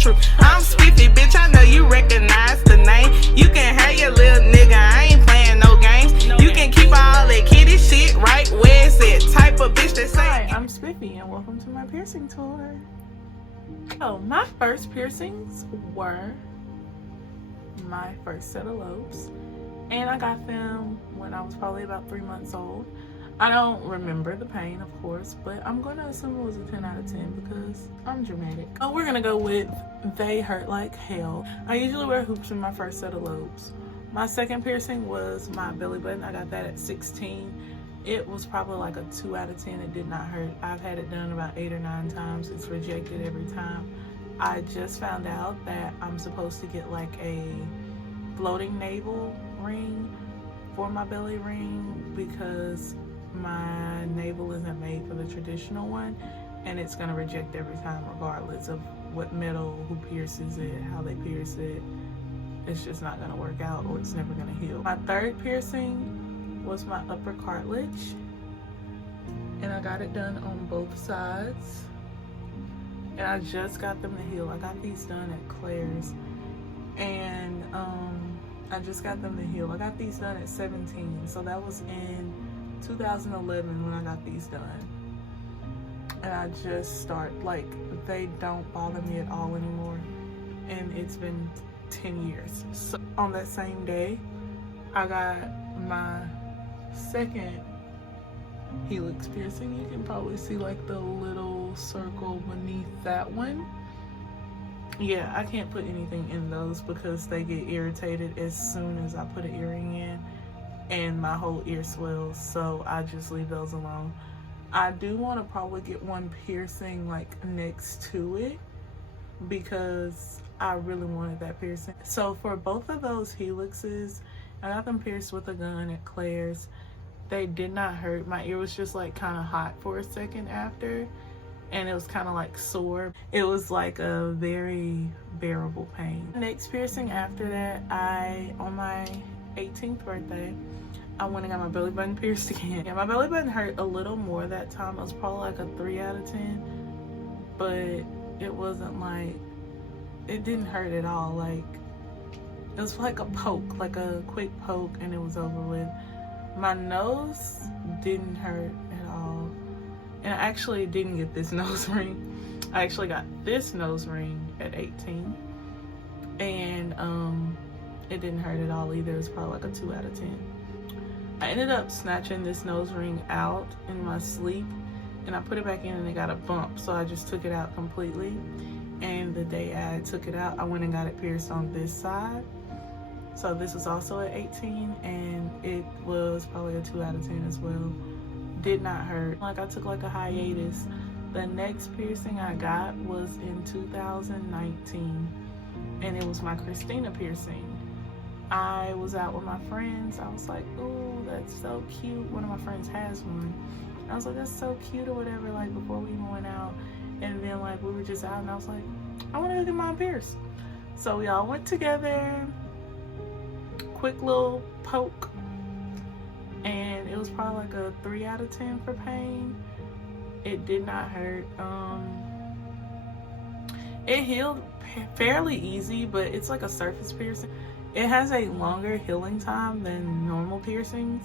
True. I'm spiffy, bitch, I know you recognize the name. You can have your little nigga, I ain't playing no games. You can keep all that kitty shit right where it's at. Type of bitch that say. Hi, I'm Spiffy and welcome to my piercing tour. So my first piercings were my first set of lobes, and I got them when I was probably about 3 months old. I don't remember the pain, of course, but I'm gonna assume it was a 10 out of 10 because I'm dramatic. Oh, we're gonna go with they hurt like hell. I usually wear hoops in my first set of lobes. My second piercing was my belly button. I got that at 16. It was probably like a 2 out of 10. It did not hurt. I've had it done about 8 or 9 times. It's rejected every time. I just found out that I'm supposed to get like a floating navel ring for my belly ring because my navel isn't made for the traditional one, and it's gonna reject every time regardless of what metal, who pierces it, how they pierce it. It's just not gonna work out, or it's never gonna heal. My third piercing was my upper cartilage, and I got it done on both sides, and I just got them to heal. I got these done at Claire's, and I just got them to heal. I got these done at 17, so that was in 2011 when I got these done. And I just they don't bother me at all anymore, and it's been 10 years. So on that same day, I got my second helix piercing. You can probably see like the little circle beneath that one. Yeah, I can't put anything in those because they get irritated as soon as I put an earring in, and my whole ear swells, so I just leave those alone. I do want to probably get one piercing like next to it because I really wanted that piercing. So for both of those helixes, I got them pierced with a gun at Claire's. They did not hurt. My ear was just like kind of hot for a second after, and it was kind of like sore. It was like a very bearable pain. Next piercing after that, on my 18th birthday, I went and got my belly button pierced again. Yeah, my belly button hurt a little more that time. It was probably like a 3 out of 10, but it wasn't like, it didn't hurt at all. Like, it was like a poke, like a quick poke, and it was over with. My nose didn't hurt at all. And I actually didn't get this nose ring. I actually got this nose ring at 18, and it didn't hurt at all either. It was probably like a 2 out of 10. I ended up snatching this nose ring out in my sleep, and I put it back in and it got a bump, so I just took it out completely. And the day I took it out, I went and got it pierced on this side. So this was also at 18, and it was probably a 2 out of 10 as well. Did not hurt. Like, I took like a hiatus. The next piercing I got was in 2019, and it was my Christina piercing. I was out with my friends. I was like, oh, that's so cute. One of my friends has one. I was like, that's so cute or whatever, like before we even went out. And then like we were just out, and I was like, I want to go get mine pierced. So we all went together, quick little poke, and it was probably like a 3 out of 10 for pain. It did not hurt. It healed fairly easy, but it's like a surface piercing. It has a longer healing time than normal piercings,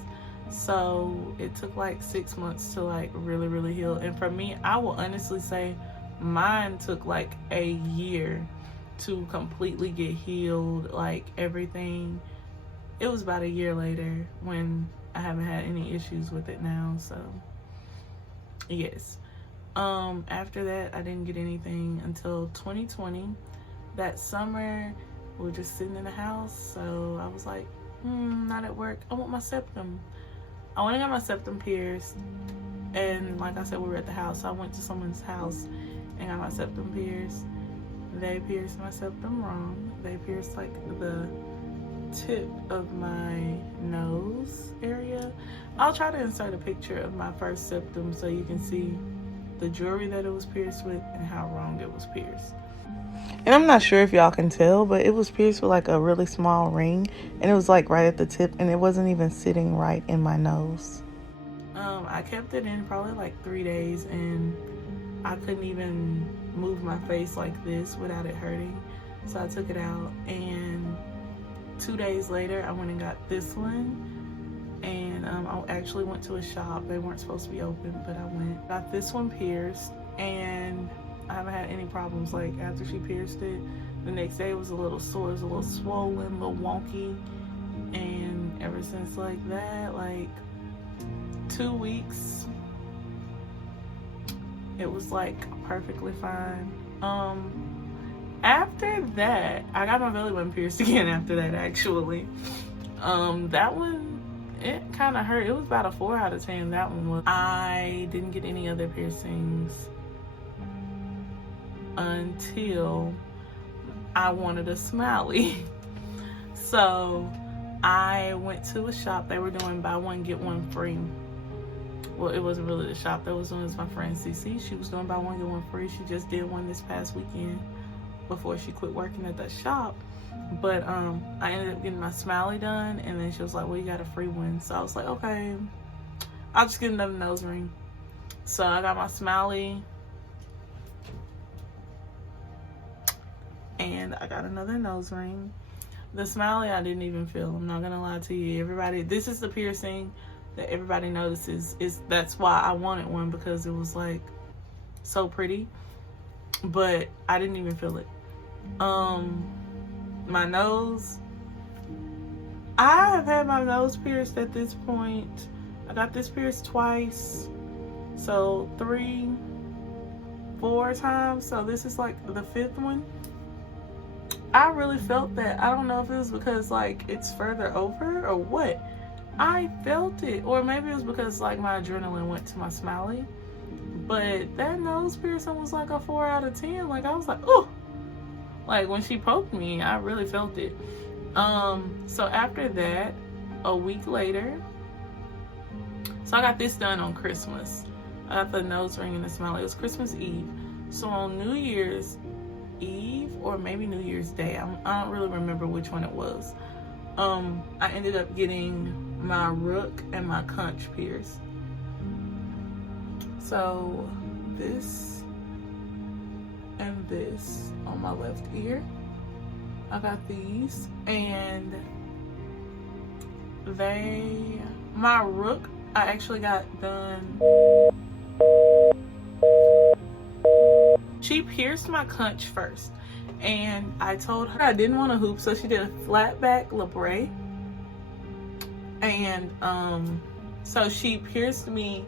so it took like 6 months to like really heal. And for me, I will honestly say mine took like a year to completely get healed, like everything. It was about a year later when I haven't had any issues with it now. So yes, after that I didn't get anything until 2020. That summer we were just sitting in the house, so I was like, not at work, I want my septum. I went and got my septum pierced, and like I said, we were at the house, so I went to someone's house and got my septum pierced. They pierced my septum wrong. They pierced like the tip of my nose area. I'll try to insert a picture of my first septum so you can see the jewelry that it was pierced with and how wrong it was pierced. And I'm not sure if y'all can tell, but it was pierced with like a really small ring, and it was like right at the tip, and it wasn't even sitting right in my nose. I kept it in probably like 3 days, and I couldn't even move my face like this without it hurting. So I took it out, and 2 days later I went and got this one. And I actually went to a shop. They weren't supposed to be open, but I went. Got this one pierced, and I haven't had any problems. Like, after she pierced it, the next day it was a little sore, it was a little swollen, a little wonky. And ever since like that, like 2 weeks, it was like perfectly fine. After that, I got my belly button pierced again after that, actually. That one, it kind of hurt. It was about a 4 out of 10. That one was. I didn't get any other piercings until I wanted a Smiley. So I went to a shop. They were doing buy one get one free. Well, it wasn't really the shop that was doing. It's my friend CC. She was doing buy one get one free. She just did one this past weekend before she quit working at that shop. But I ended up getting my Smiley done, and then she was like, well, you got a free one. So I was like, okay, I'll just get another nose ring. So I got my Smiley, and I got another nose ring. The Smiley I didn't even feel. I'm not gonna lie to you. Everybody, this is the piercing that everybody notices. That's why I wanted one, because it was like so pretty. But I didn't even feel it. My nose, I have had my nose pierced at this point. I got this pierced twice, so 3, 4 times. So this is like the 5th one. I really felt that. I don't know if it was because like it's further over or what. I felt it, or maybe it was because like my adrenaline went to my Smiley. But that nose piercing was like a 4 out of 10. Like, I was like, oh. Like, when she poked me, I really felt it. So after that, a week later, so I got this done on Christmas. I got the nose ring and the Smiley. It was Christmas Eve. So on New Year's Eve, or maybe New Year's Day, I don't really remember which one it was. I ended up getting my Rook and my Conch pierced. So this and this on my left ear, I got these, and my Rook I actually got done. She pierced my Conch first, and I told her I didn't want a hoop, so she did a flat back labre. And so she pierced me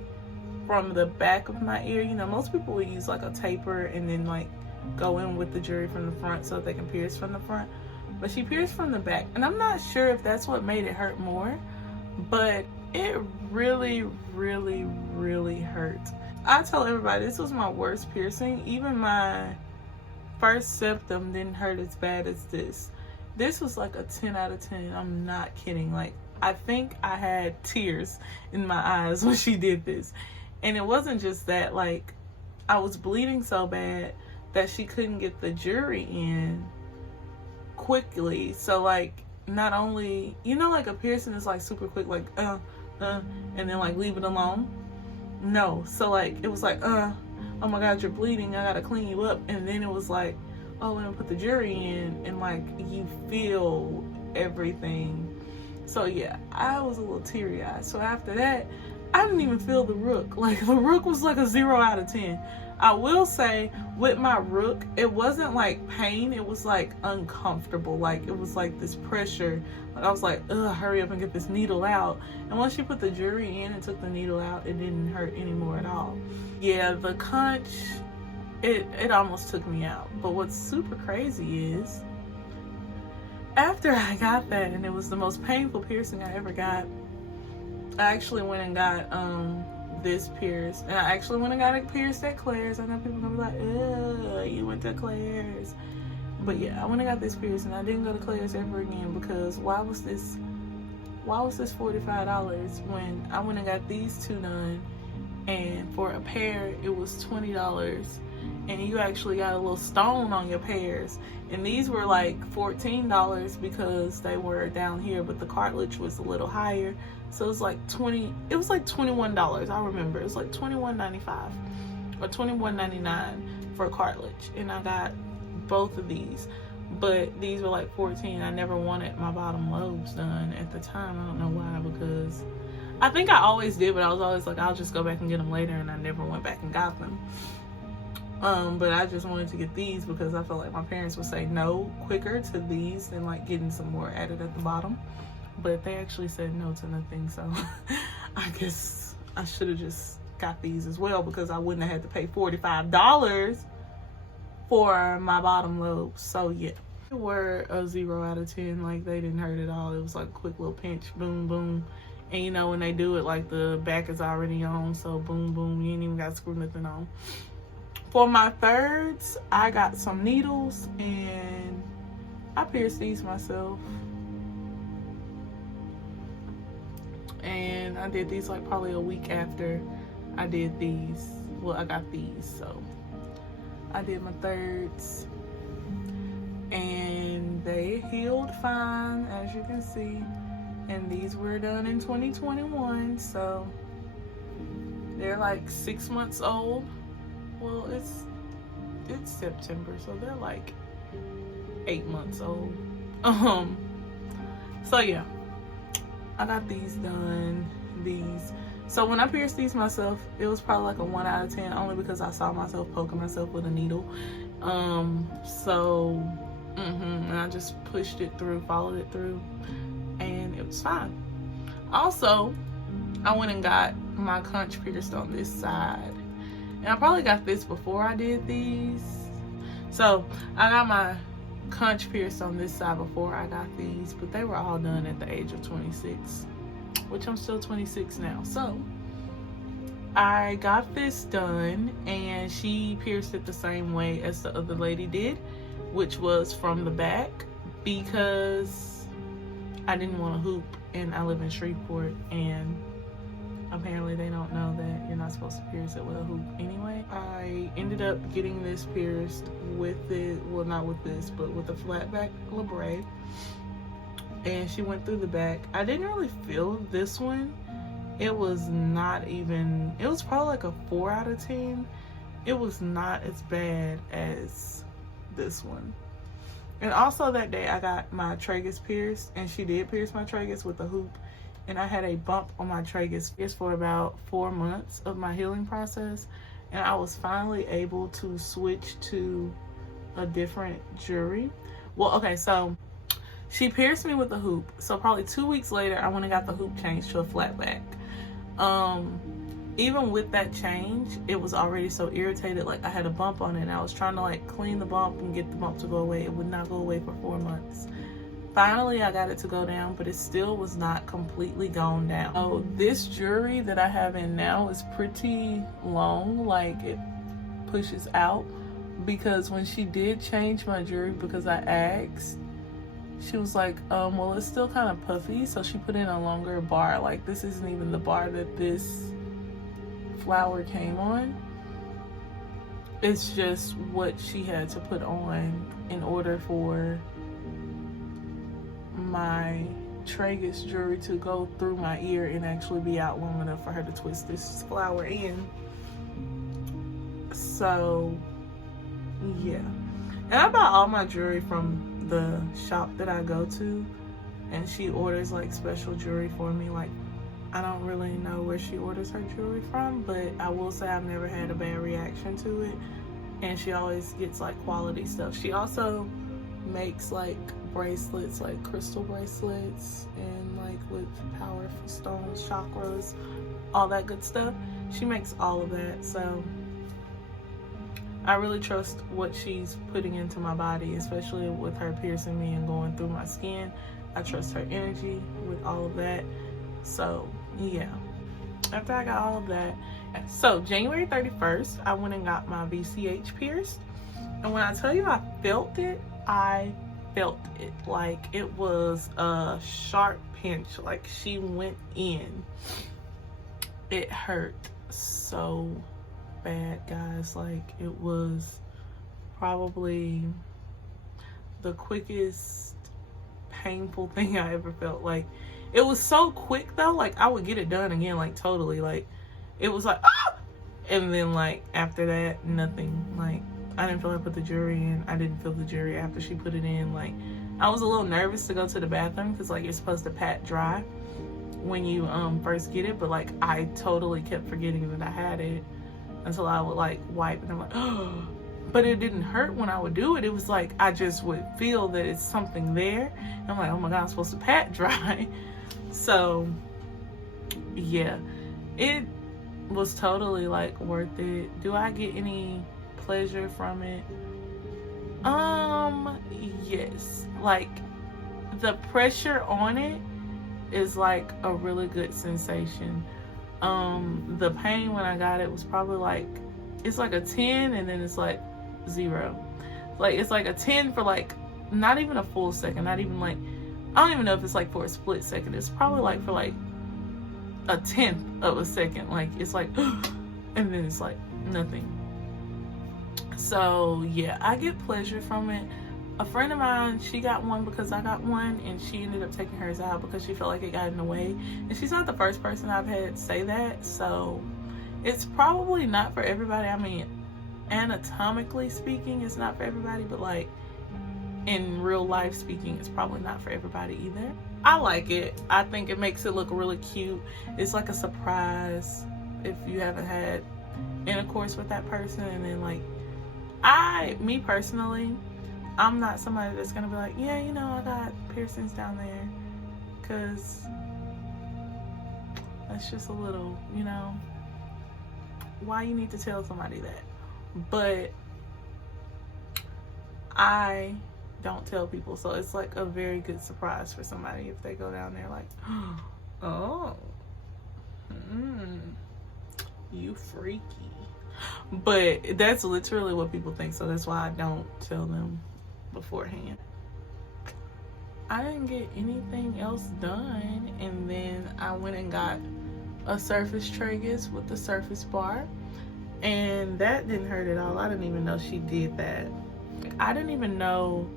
from the back of my ear. You know, most people would use like a taper and then like go in with the jewelry from the front so they can pierce from the front, but she pierced from the back, and I'm not sure if that's what made it hurt more, but it really hurt. I tell everybody this was my worst piercing. Even my first septum didn't hurt as bad as this. This was like a 10 out of 10. I'm not kidding. Like, I think I had tears in my eyes when she did this. And it wasn't just that, like, I was bleeding so bad that she couldn't get the jewelry in quickly. So like, not only, you know, like a piercing is like super quick, like and then like leave it alone. No, so like it was like oh my god, you're bleeding, I gotta clean you up. And then it was like, oh, let me put the jewelry in, and like you feel everything. So yeah, I was a little teary-eyed. So after that, I didn't even feel the Rook. Like, the Rook was like a 0 out of 10. I will say, with my Rook, it wasn't like pain, it was like uncomfortable. Like, it was like this pressure. Like, I was like, ugh, hurry up and get this needle out. And once she put the jewelry in and took the needle out, it didn't hurt anymore at all. Yeah, the Conch, it almost took me out. But what's super crazy is, after I got that, and it was the most painful piercing I ever got, I actually went and got this pierced. And I actually went and got it pierced at Claire's. I know people are gonna be like, ugh, you went to Claire's. But yeah, I went and got this pierced, and I didn't go to Claire's ever again, because why was this $45 when I went and got these two done, and for a pair it was $20, and you actually got a little stone on your pairs. And these were like $14 because they were down here, but the cartilage was a little higher. So it was like it was like $21. I remember it was like $21.95 or $21.99 for cartilage, and I got both of these, but these were like $14. I never wanted my bottom lobes done at the time. I don't know why, because I think I always did, but I was always like, I'll just go back and get them later, and I never went back and got them. But I just wanted to get these because I felt like my parents would say no quicker to these than like getting some more added at the bottom. But they actually said no to nothing, so I guess I should have just got these as well, because I wouldn't have had to pay $45 for my bottom lobes. So yeah, they were a 0 out of 10. Like, they didn't hurt at all. It was like a quick little pinch, boom, boom. And you know, when they do it, like, the back is already on, so boom, boom, you ain't even got to screw nothing on. For my thirds, I got some needles, and I pierced these myself. And I did these like probably a week after I did these. Well, I got these, so I did my thirds, and they healed fine, as you can see. And these were done in 2021, so they're like 6 months old. Well, it's September, so they're like 8 months old. So yeah, I got these done. So when I pierced these myself, it was probably like a 1 out of 10, only because I saw myself poking myself with a needle. And I just pushed it through, followed it through, and it was fine. Also, I went and got my conch pierced on this side. And I probably got this before I did these. So I got my conch pierced on this side before I got these, but they were all done at the age of 26, which I'm still 26 now. So I got this done, and she pierced it the same way as the other lady did, which was from the back, because I didn't want to hoop, and I live in Shreveport, and apparently they don't know that you're not supposed to pierce it with a hoop anyway. I ended up getting this pierced with it, well, not with this, but with a flat back labre, and she went through the back. I didn't really feel this one. It was not even, it was probably like a 4 out of 10. It was not as bad as this one. And also that day I got my tragus pierced, and she did pierce my tragus with a hoop, and I had a bump on my tragus for about 4 months of my healing process, and I was finally able to switch to a different jewelry. Well, okay, so she pierced me with a hoop, so probably 2 weeks later I went and got the hoop changed to a flat back. Even with that change, it was already so irritated. Like, I had a bump on it, and I was trying to like clean the bump and get the bump to go away. It would not go away for 4 months. Finally, I got it to go down, but it still was not completely gone down. So this jewelry that I have in now is pretty long, like it pushes out, because when she did change my jewelry, because I asked, she was like, well, it's still kind of puffy, so she put in a longer bar. Like, this isn't even the bar that this flower came on. It's just what she had to put on in order for my tragus jewelry to go through my ear and actually be out long enough for her to twist this flower in. So yeah, and I buy all my jewelry from the shop that I go to, and she orders like special jewelry for me. Like, I don't really know where she orders her jewelry from, but I will say I've never had a bad reaction to it, and she always gets like quality stuff. She also makes like bracelets, like crystal bracelets, and like with powerful stones, chakras, all that good stuff. She makes all of that, so I really trust what she's putting into my body, especially with her piercing me and going through my skin. I trust her energy with all of that. So yeah, after I got all of that, so January 31st, I went and got my VCH pierced. And when I tell you I felt it, I felt it. Like, it was a sharp pinch. Like, she went in. It hurt so bad, guys. Like, it was probably the quickest painful thing I ever felt. Like, it was so quick though. Like, I would get it done again, like totally. Like, it was like, ah! And then like after that, nothing. Like, I didn't feel like I put the jewelry in. I didn't feel the jewelry after she put it in. Like, I was a little nervous to go to the bathroom because, like, you're supposed to pat dry when you first get it, but like I totally kept forgetting that I had it until I would like wipe, and I'm like, oh. But it didn't hurt when I would do it. It was like I just would feel that it's something there. And I'm like, oh my god, I'm supposed to pat dry. So yeah, it was totally like worth it. Do I get any pleasure from it? Yes. Like, the pressure on it is like a really good sensation. The pain when I got it was probably like, it's like a 10 and then it's like 0. Like, it's like a 10 for like not even a full second, not even like, I don't even know if it's like for a split second. It's probably like for like a 10th of a second. Like, it's like and then it's like nothing. So yeah, I get pleasure from it. A friend of mine, she got one because I got one, and she ended up taking hers out because she felt like it got in the way. And she's not the first person I've had say that, so it's probably not for everybody. I mean, anatomically speaking, it's not for everybody, but like in real life speaking, it's probably not for everybody either. I like it. I think it makes it look really cute. It's like a surprise if you haven't had intercourse with that person. And then like, me personally, I'm not somebody that's gonna be like, yeah, you know, I got piercings down there, because that's just a little, you know, why you need to tell somebody that? But I don't tell people, so it's like a very good surprise for somebody if they go down there like, oh, you freaky. But that's literally what people think, so that's why I don't tell them beforehand. I didn't get anything else done, and then I went and got a surface tragus with the surface bar, and that didn't hurt at all. I didn't even know she did that. I didn't even know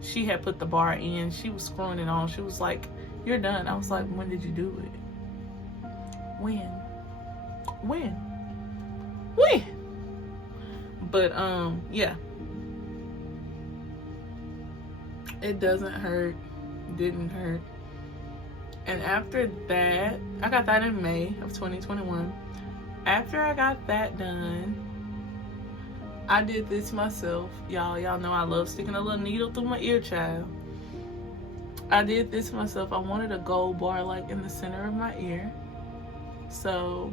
she had put the bar in. She was screwing it on. She was like, you're done. I was like, when did you do it? When? But yeah, it doesn't hurt, didn't hurt. And after that, I got that in May of 2021. After I got that done, I did this myself. Y'all know I love sticking a little needle through my ear, child. I did this myself. I wanted a gold bar like in the center of my ear, so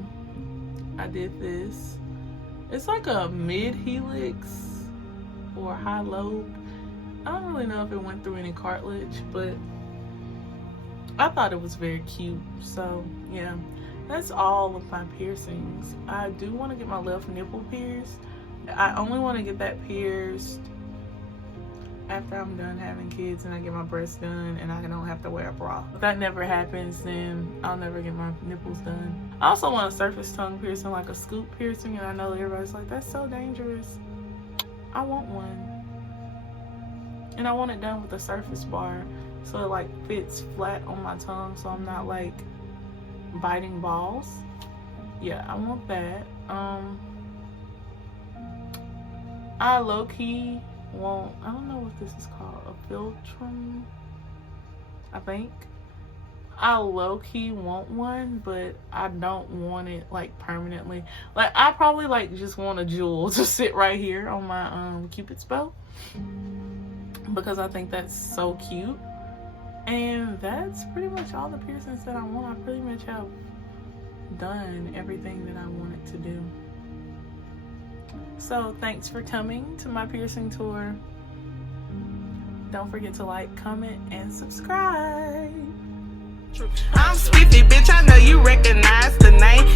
I did this. It's like a mid helix or high lobe. I don't really know if it went through any cartilage, but I thought it was very cute. So yeah, that's all of my piercings. I do want to get my left nipple pierced. I only want to get that pierced after I'm done having kids and I get my breasts done and I don't have to wear a bra. If that never happens, then I'll never get my nipples done. I also want a surface tongue piercing, like a scoop piercing, and I know everybody's like, that's so dangerous. I want one. And I want it done with a surface bar, so it like fits flat on my tongue, so I'm not like biting balls. Yeah, I want that. I low-key want, I don't know what this is called, a philtrum, I think. I low-key want one, but I don't want it like permanently. Like, I probably like just want a jewel to sit right here on my Cupid's bow, because I think that's so cute. And that's pretty much all the piercings that I want. I pretty much have done everything that I wanted to do. So thanks for coming to my piercing tour. Don't forget to like, comment, and subscribe. I'm Spiffy, bitch, I know you recognize the name.